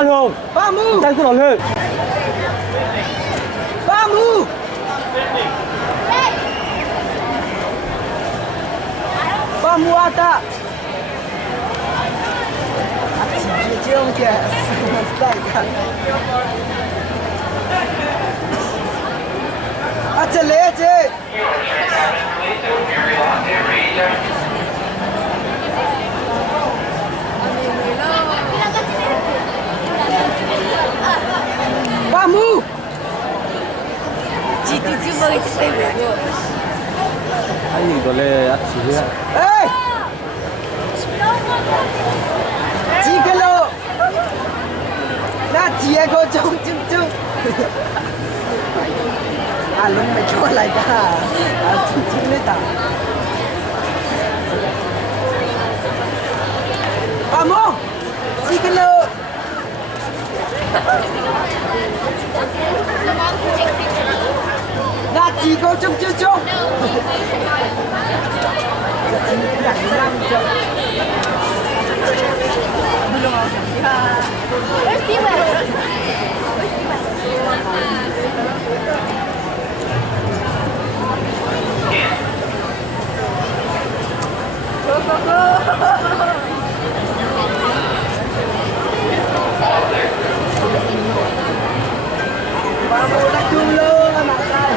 Alo, Vamos! tay của nó lên. Vamos! Vamos, Ata! Ciągnie, Acelete! Vamos! Anh nhìn có lệ ăn xí ạ. Ê! Chỉ cái lô! Đã chỉ có trông chưng chưng. À lúc mày cho lại cả. À chưng chưng lên tao. Vamos! Chỉ cái lô! Đã chỉ có trông chưng chưng. Where's Steven? Vamos, đã chung lô là mặt đây.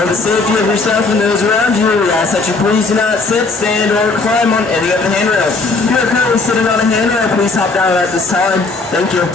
For the safety of yourself and those around you, we ask that you please do not sit, stand, or climb on any of the handrails. If you are currently sitting on a handrail, please hop down at this time. Thank you.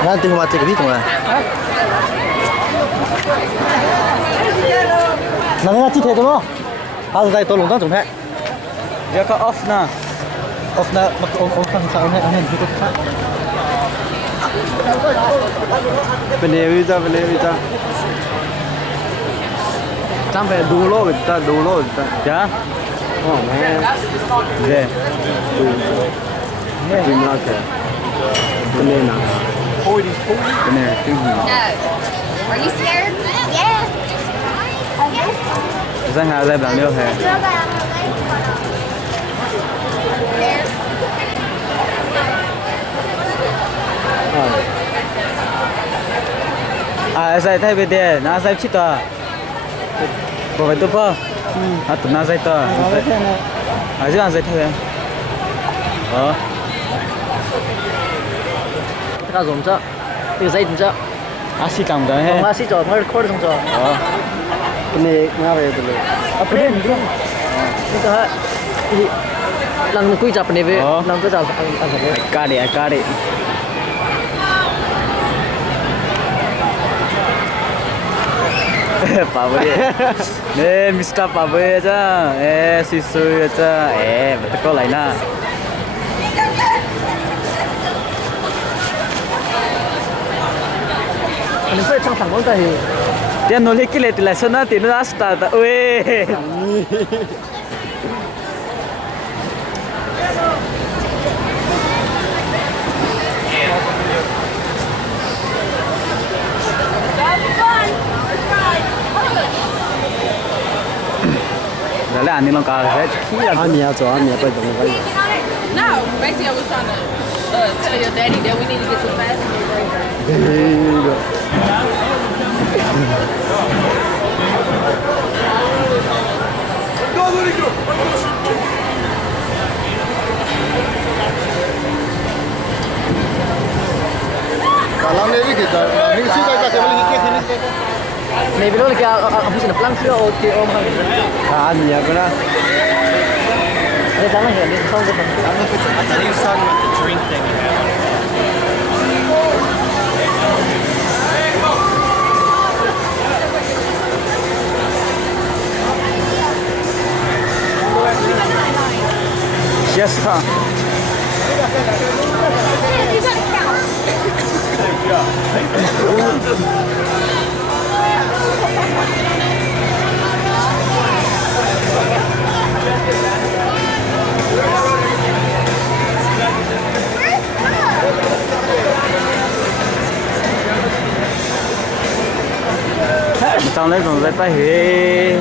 Nanti mau cek gitu nggak? Nanti ngaji thế đúng không? Bao giờ tôi lùng tao chụp hết. Giờ có off nè. Off nè, mặc ông không sao hết, anh thì tôi khác. Bên đây visa. Chẳng phải đủ lô ta. Dạ. Oh man. Dạ. Tìm ra kìa. Bên đây nào. Bên này tiếng gì? No. Are you scared? Yeah. Ra hà ra bảo liêu hè. À, sai thay bên đây, nó sai chít à. Bộ vậy tôi po. À tụi nó dây tờ. Nói thế này. À chứ ăn dây thôi. Cái dùng cho. Cái dây dùng cho. À xí cầm đó he. Mà xí cho, mà khói dùng cho. Cái này ngã về rồi. À bên đó. Cái đó. Lang quy chập này về, lang quy chập ăn cái. Got it. Pawe. Mr. Pawe aja. Sisui aja. Betul kau lain lah. Anh phải trong thẳng con tay. Dia nolih kile di lesson nanti nu asta ta. Weh. Dah lah ni longkar saya. Anh nhà cho anh nhà bây giờ bây. No, basically I was trying to tell your daddy that we need to get to fast. Kalau ni kita, ni sih kita sebelum hikit ini kita. Này bilo là kia ông phải làm sữa ok ôm hơn. Anh nhà cái đó. Đây sáng là hiện đi xong cái phần. I thought you saw the drink thing you had. Yes, ha. You gotta count. Trong đấy còn dây tay Huế.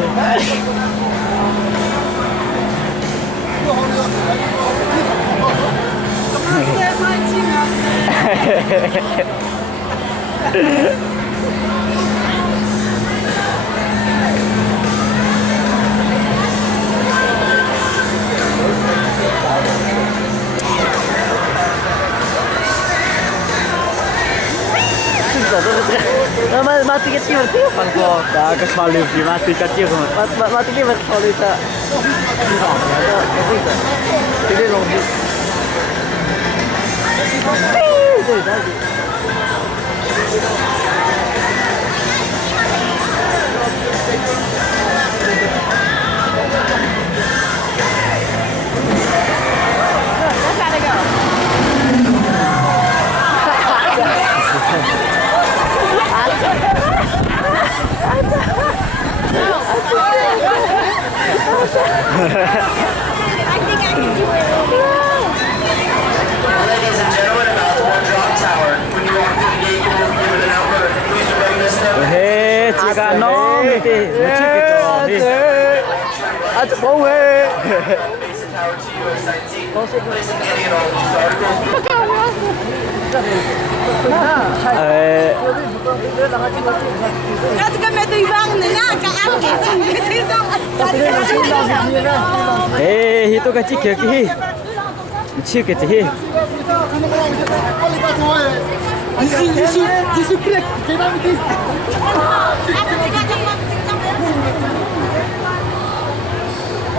Mati kecil tu pangko. Dah kecuali mati kecil pun. Mati ni kalau kita. Ini longgi. Ladies and gentlemen, about the one drop tower. When you walk through the gate, you will be given an outlook. Please be ready to step. Hei, jika no, mesti mesti kita. Ada bau eh. Basic tower to you as I take any and all these articles. Các cái mẹ tùy vang này nha, các ăn kỹ chung cái thế sao? Hei, itu kecil kecil. Kecil kecil. Isi break, kita mesti.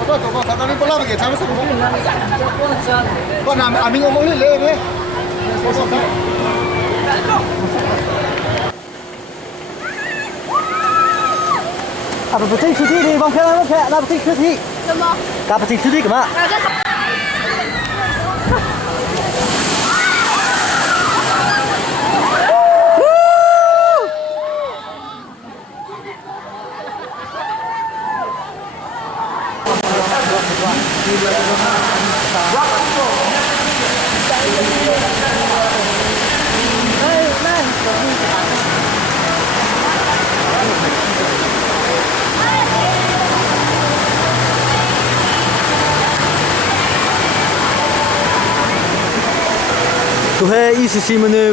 Kau kata ni pola bagi, sama sama. Kau nama Ami ngomong ni le. Apa betul cuti ni bang kira bang kira, apa betul cuti? 什么？ Apa betul cuti ke mak? 哪个？ Tu hei isi si menu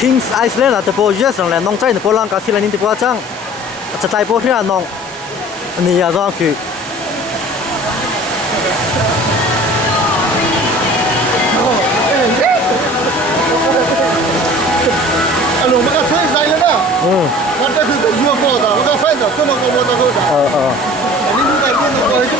Kings Island atau po yes orang nong cai ni polang kasih lain ti po chang. จะใจโป๊ที่ร้านน้องอันนี้อยากต้องคือ 啊，我们个穿山了呢，我这是越高的，我个翻的，这么高我都够的。你们在这个高就。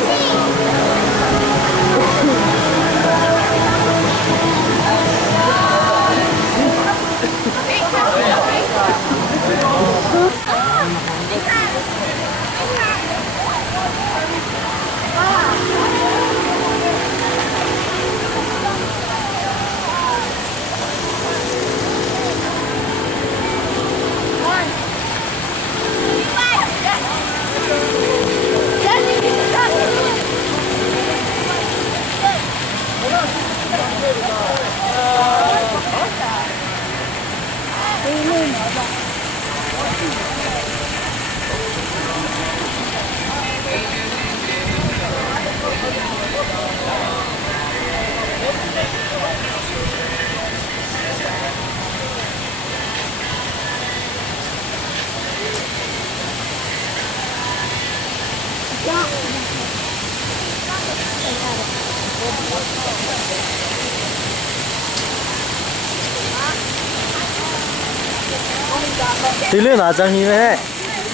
对了哪张你们？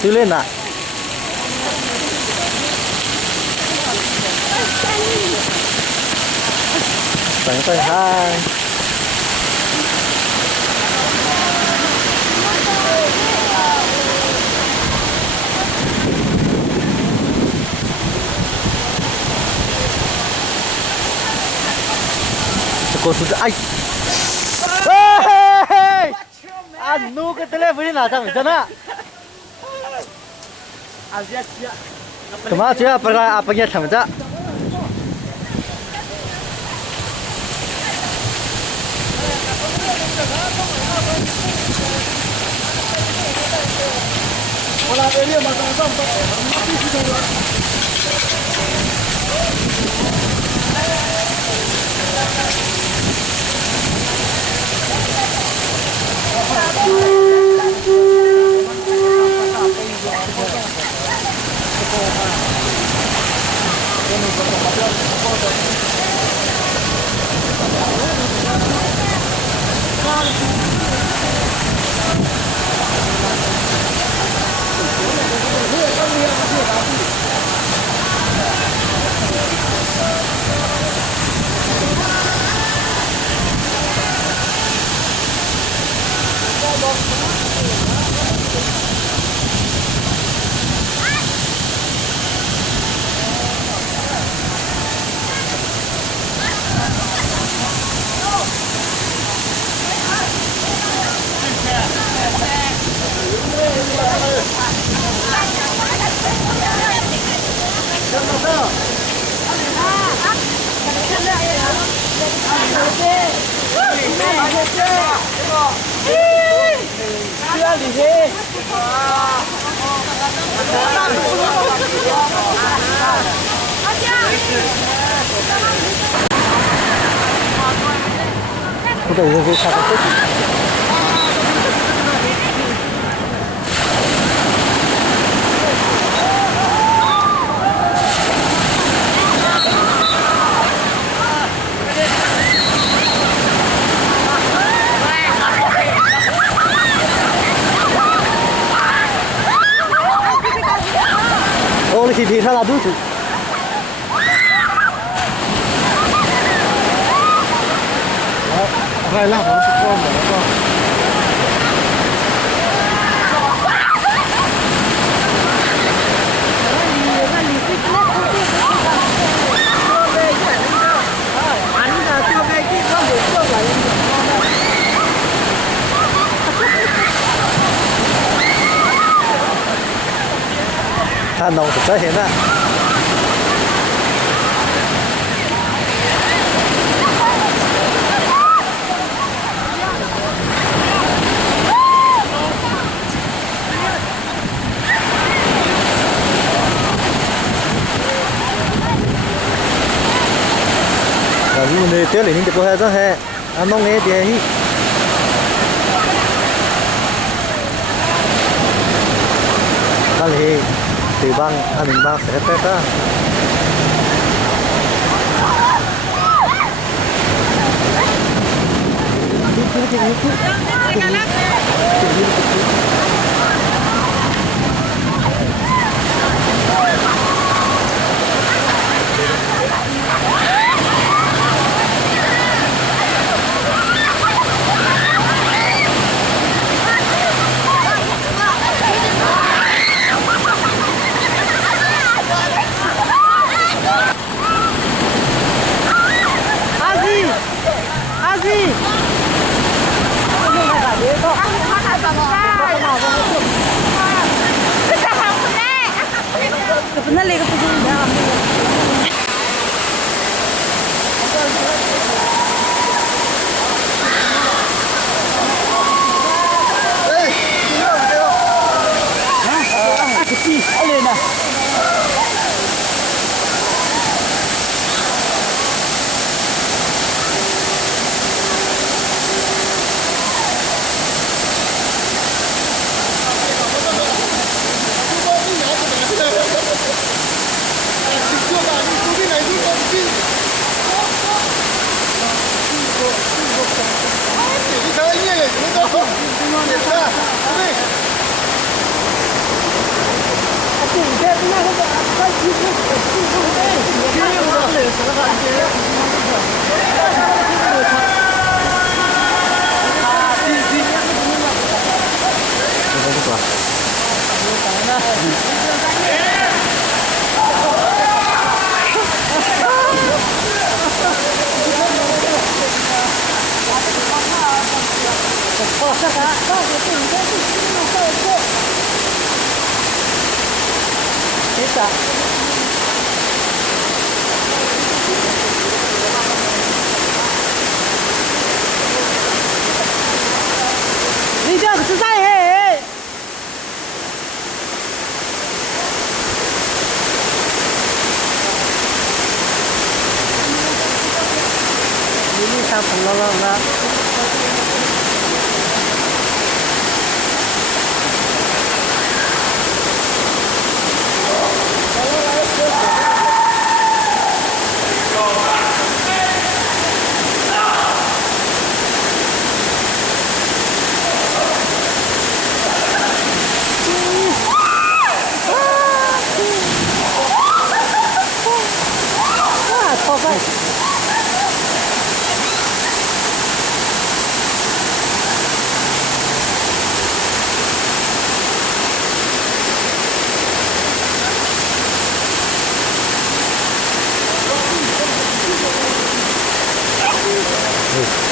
对了哪？等一下。这个是哎，喂！啊，弄个telefon ni nak sampai sana. Kemana dia pernah apa yang sama tak? Udah ini bisa kasih. Oh, thì ra là đúng chứ. Đây là nó sẽ con của nó con. Than nồng thực tế hiện á. Nhưng mà tiếc là những cái cô hay rất hay ăn nông nghe thì hi kali di bang amin bang sepeta Sebenarnya ke tujuh你这是在嘿？你上碰到了。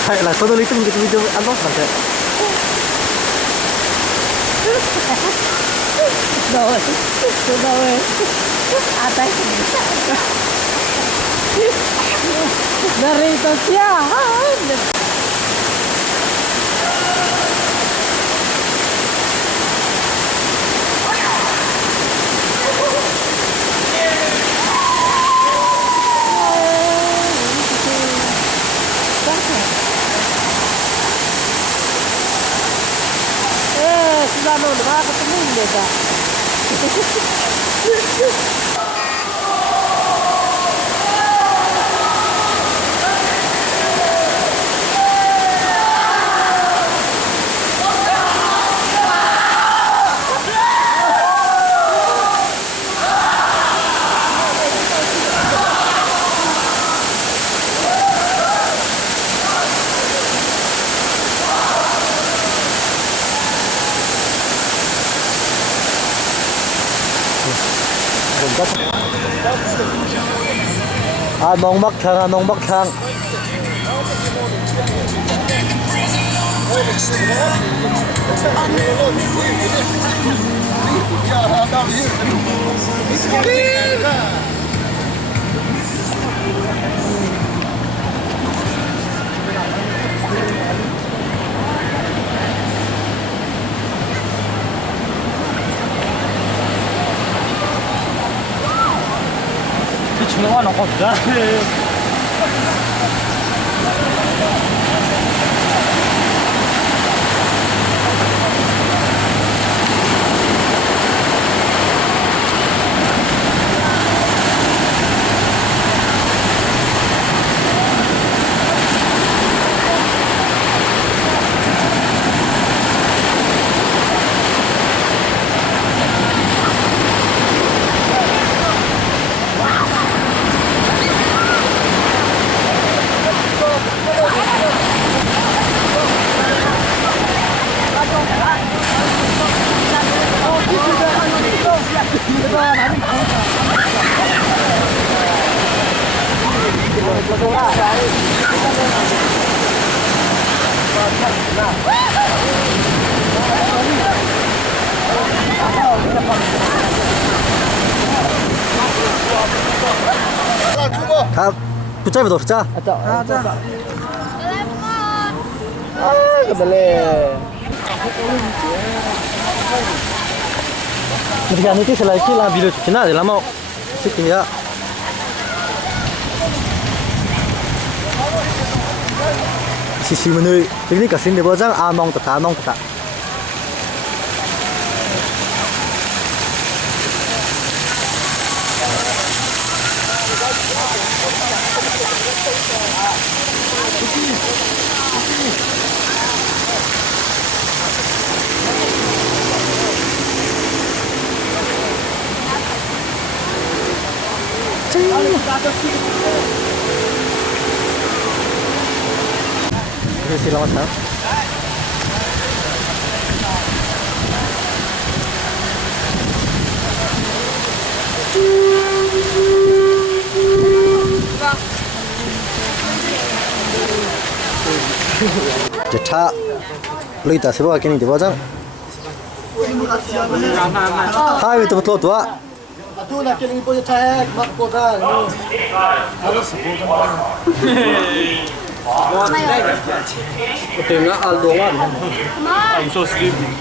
Hay là solo itu video apa nanti? Rồi, rồi. À đây. Dari sosial. Sudah nol, ketemu beda. Anong bakchang. 중앙 안 오거든. ครับผู้ใจไปตัวจ้า Atau. Boleh. Ketika nanti selagi lah bila kena ada lama sikit ya. Sisi mana ini kasih dia bocang among tak. Selamat datang. Jatah lui tak sebab kini dia bocang. Hai itu betul tua. Tu nak kini boleh cek mak kota. Harus sebut. Tengah aldoan. I'm so sleepy.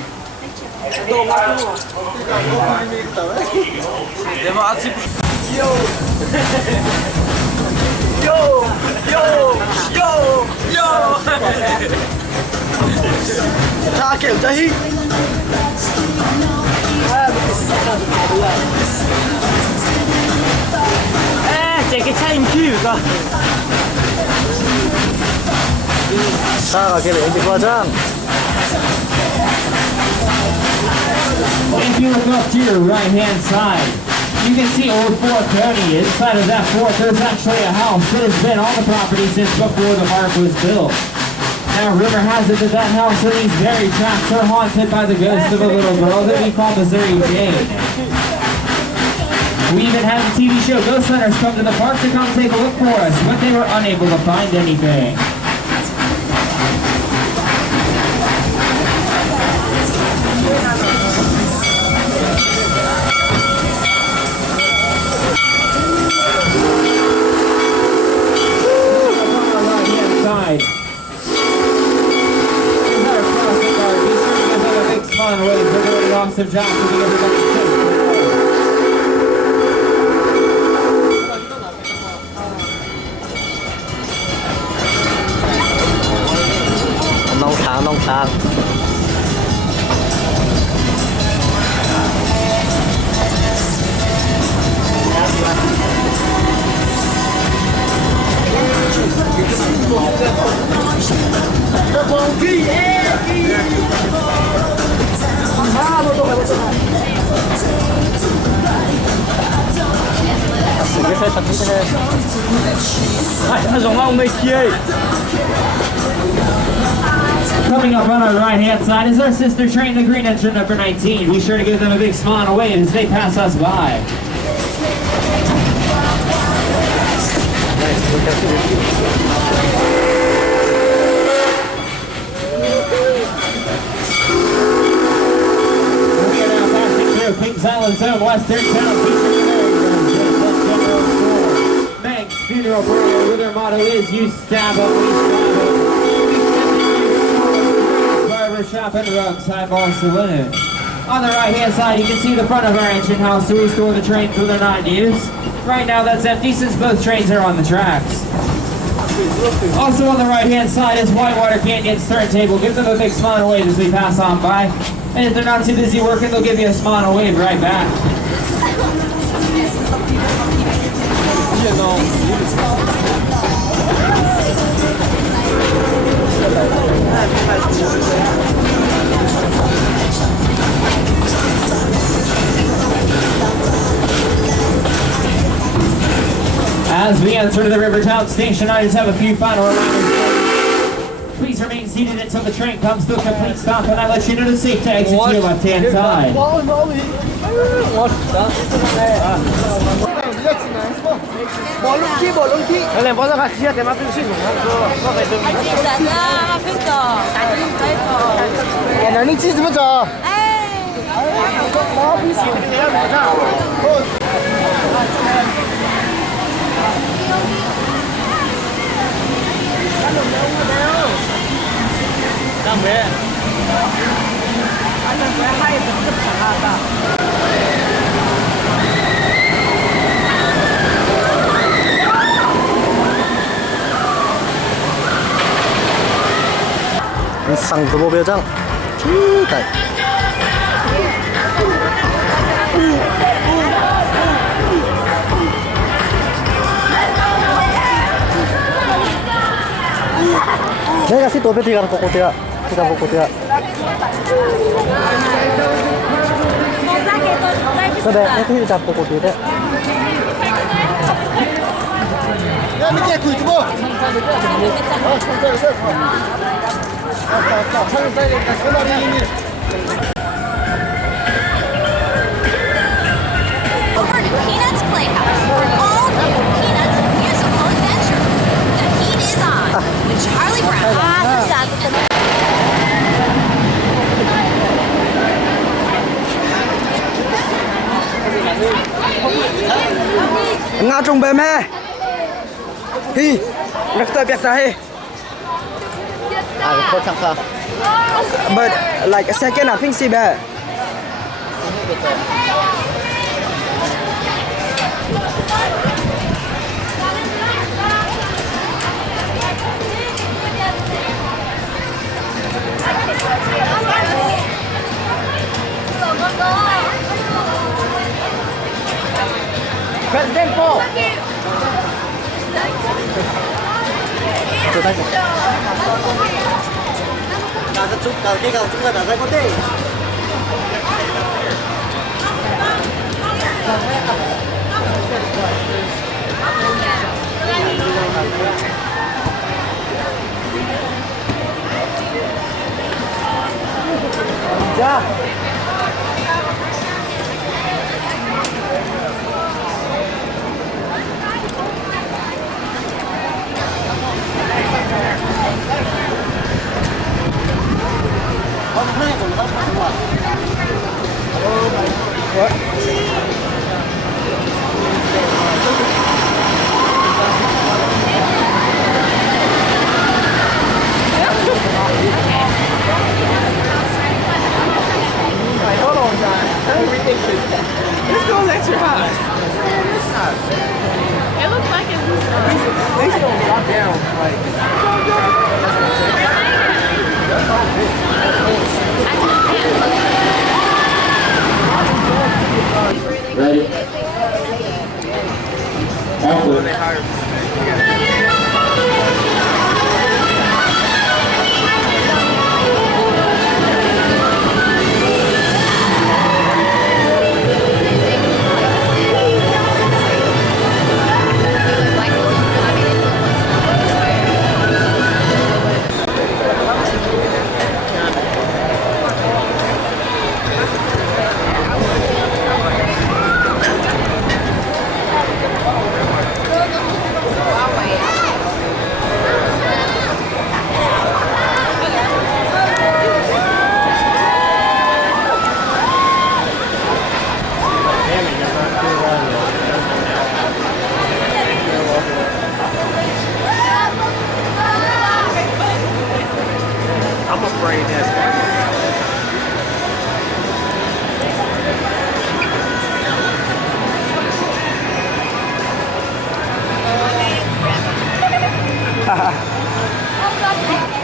Take a time cue. Ini bocang. If you look up to your right-hand side, you can see Old Fort County. Inside of that fort, there's actually a house that has been on the property since before the park was built. Now, rumor has it that that house and these very tracks are haunted by the ghost of a little girl that we call Missouri Jane. We even had the TV show Ghost Hunters come to the park to come take a look for us, but they were unable to find anything. Side. Here's our crossing guard. Be sure to give them a big smile away for doing an awesome job to be everybody safe. Nông thang. Coming up on our right-hand side is our sister train, the green engine number 19. Be sure to give them a big smile away as they pass us by. We are now passing through Kings Island Zone, Western Town, featuring General Store. Meg's Funeral Parlor, where their motto is, you stab up, we stab up. Shop and Rugs High Bar Saloon. On the right hand side you can see the front of our engine house to restore the trains when they're not in use. Right now that's empty since both trains are on the tracks. Also on the right hand side is Whitewater Canyon's turntable. Give them a big smile and wave as we pass on by. And if they're not too busy working, they'll give you a smile and wave right back. As we enter the Rivertown station, I just have a few final reminders. Please please remain seated until the train comes to a complete stop, and I let you know the safe to exit to your left-hand side. Kalian boleh kasih ya tema tu sih. Chị dẫn mà phim cỏ, đánh cái cỏ. 那你骑怎么走？ Ê, 上直播标章，期待。내가 시 도배 뒤가 보고 돼야, 뒤가 보고 돼야. 그래, 이렇게 잡고 보고 돼. 야, 밑에 그 주고. 차를 따야 되니까 전화리. Over to Peanuts Playhouse for all new Peanuts musical adventure. The heat is on with Charlie Brown. Nga trung bè mẹ. Hi, nắc tay bẹt tay. 아, 포착하. But like a second, I think see bad. President Paul. 나가 쭉 가게가 쭉가 나갈 건데. 자. This goes extra high. it looks like it's They should don't drop down. Ready? Awkward. I'm afraid that's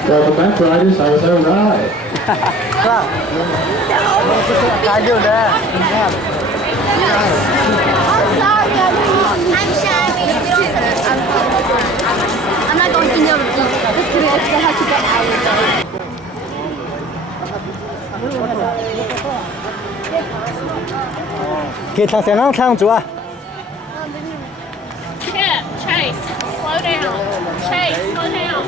Welcome back, riders. How was our ride? 가죠, 네. I'm shy. I'm not going in your room. Just kidding. I still have to get out. 괜찮으세요? 상 좋아. Chase, slow down. Chase, slow down.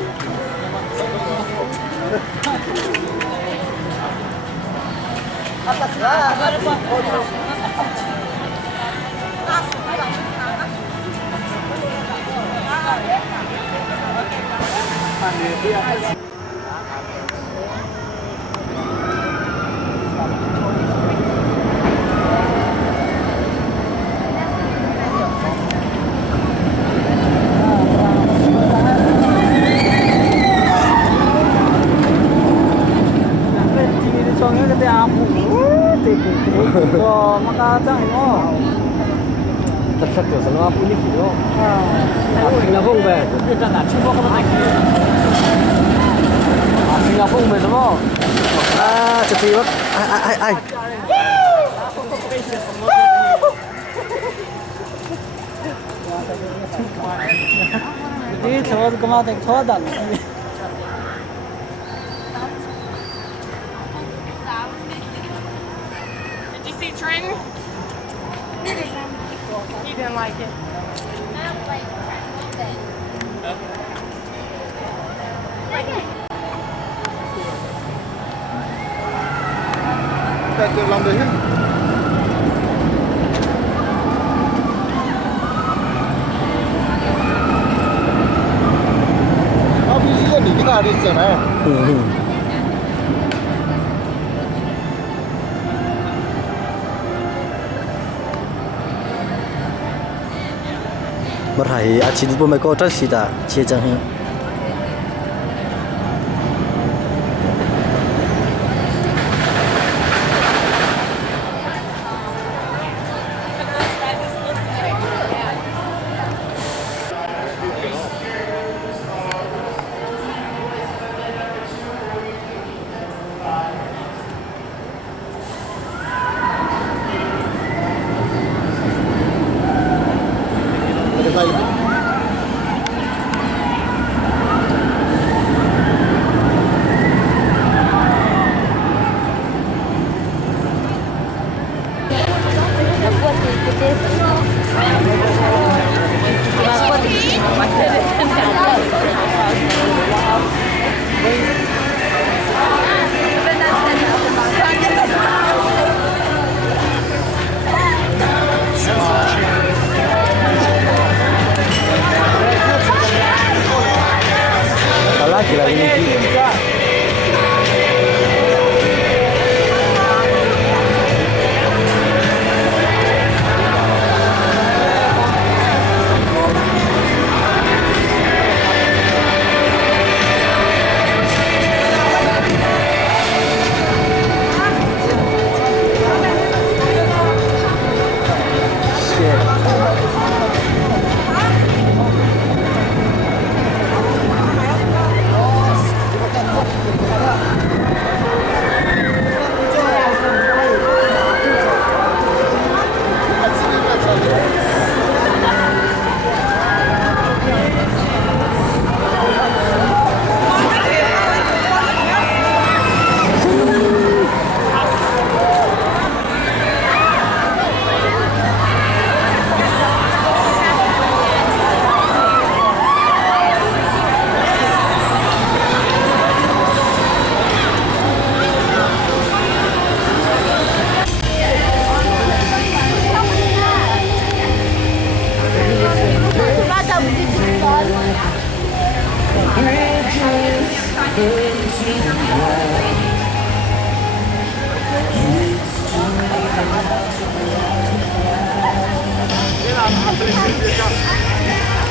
Thật kiểu nó cũng như kiểu mình là vùng về biết rằng là Trung Quốc không thành mình là vùng về đúng không chụp gì mất ai đi cho cái mà thành thoát đạn Did you see Trin? He didn't like it. Tại làm đấy hết. Bây giờ đi cái đi xe này. mà hay à chỉ bố mẹ có trách gì ta chia chẳng hết lagi ini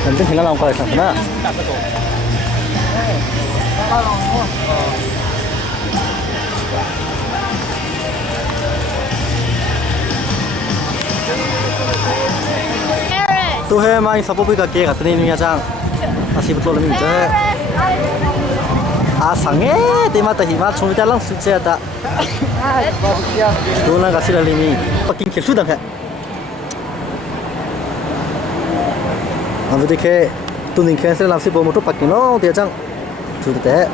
nanti hilang langkah ke sana. Tu he mai sapu pi ka ke ka tani ni chang. Asi betul ni je. A sange te mata hi ma chung ta lang su che ta. Tu na ka sila limi. Paking khel su dang ha. Anh vừa thấy tuần này sẽ làm shipper một chút bạc nó thì chẳng chủ tế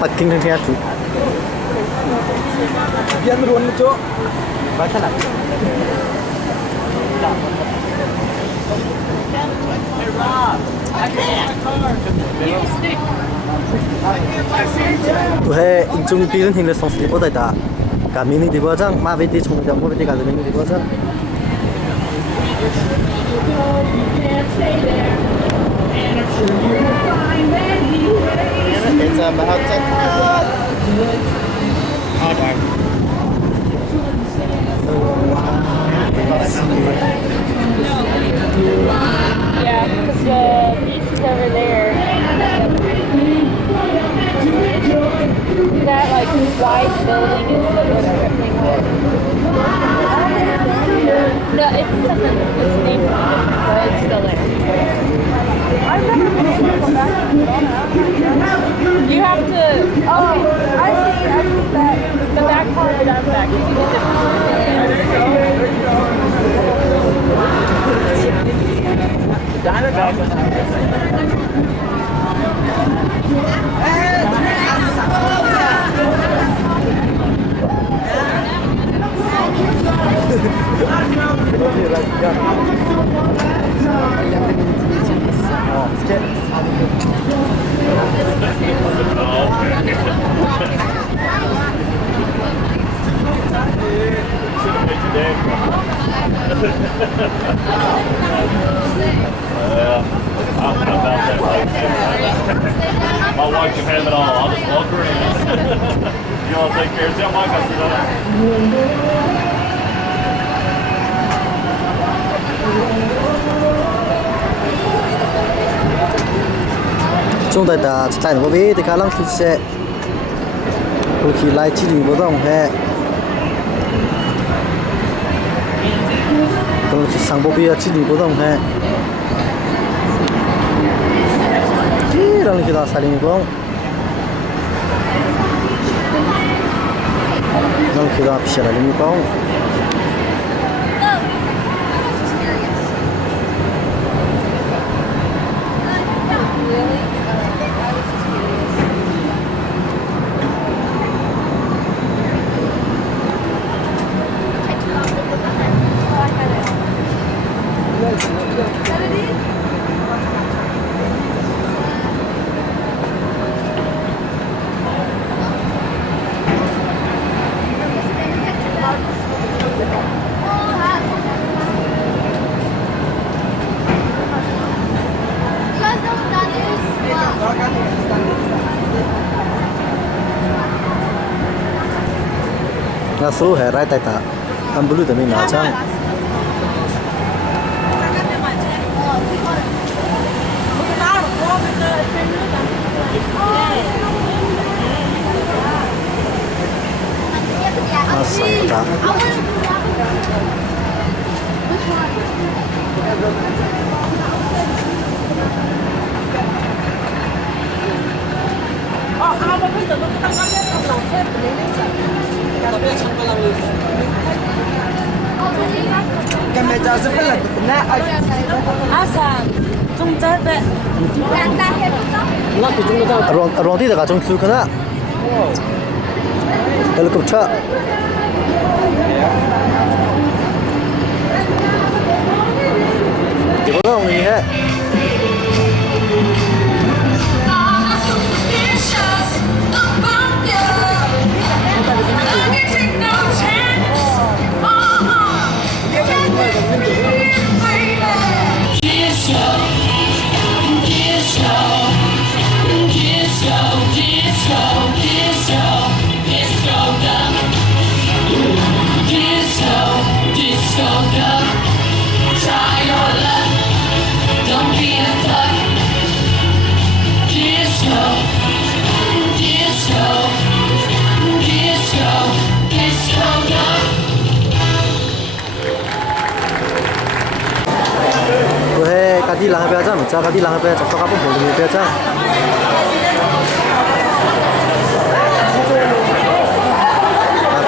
bạc kinh hơn thế chủ biên luôn chỗ bác thật là tôi hay chung kia thì là sống thì có đại ta cả mình thì có chăng mà về thì chung trong có về thì cả mình thì có chăng It's about Yeah, because the beach is over there. That like white building is whatever thing was. No, it's something. It's named something, but it's still there. You have to. Oh, I see that. The back part of that back. My wife can have it all. I'll just walk her in. You all take care. Tell Mike I said chúng ta đã chạy một vế thì khá lắm thì sẽ đôi khi lại chỉ đi bộ động hè đôi khi sang bộ bia chỉ đi bộ động hè chỉ là khi ta xài đi bộ động khi ta xài đi bộ động là số hệ rai tay ta ăn bự từ mình nào chăng à sai ta rong đi cả trong suốt nữa helicopter thì có đâu gì hết đi lang bây giờ mình cho đi lang bây giờ cho các bạn bổ bây giờ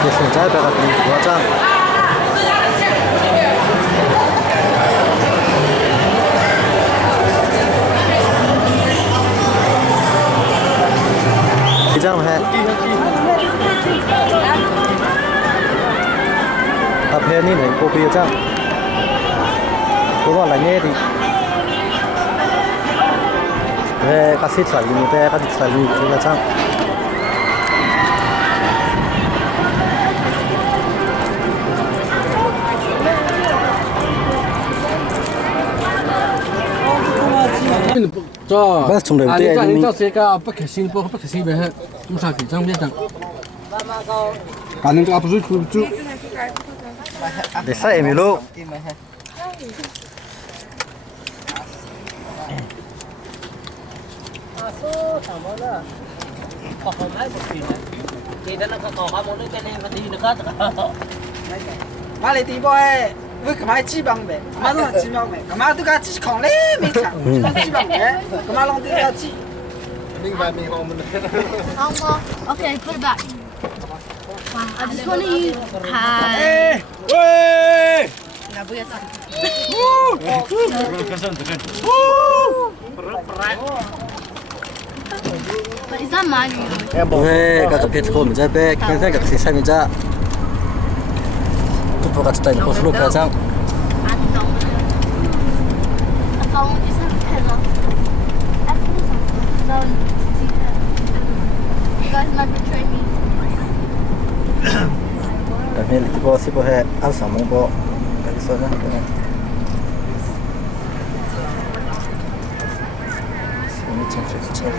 thì chúng ta phải đi qua trang đi trang hè tập hè này này cô bây giờ có gọi là nghe thì kasih selalu ni kasih selalu kita cang. cho Bác trong đời à tươi lý mình. do sẽ cả bất khả sinh bất khả sinh về hết chúng ta chỉ trong biết rằng cả nên cho áp dụng chút Để sai em luôn.马里地包哎，为干嘛鸡帮呗？干嘛弄鸡帮呗？干嘛都干鸡扛嘞？没抢，鸡帮呗？干嘛弄这个鸡？明白明白我们的。 Okay, put it back. I just want to use. Hi. 喂！ But is that mine or yours? Em bảo hey, các cái thôn mình ra bé, cái cái cái sai mình ra. Tụi tôi đặt tay có số cái chăng? I don't know. A phone is a pillow. No, you guys might betray me. Cái này thì có sẽ có hệ ăn sáng mông có cái số đó cái này. Ini cek cek cek.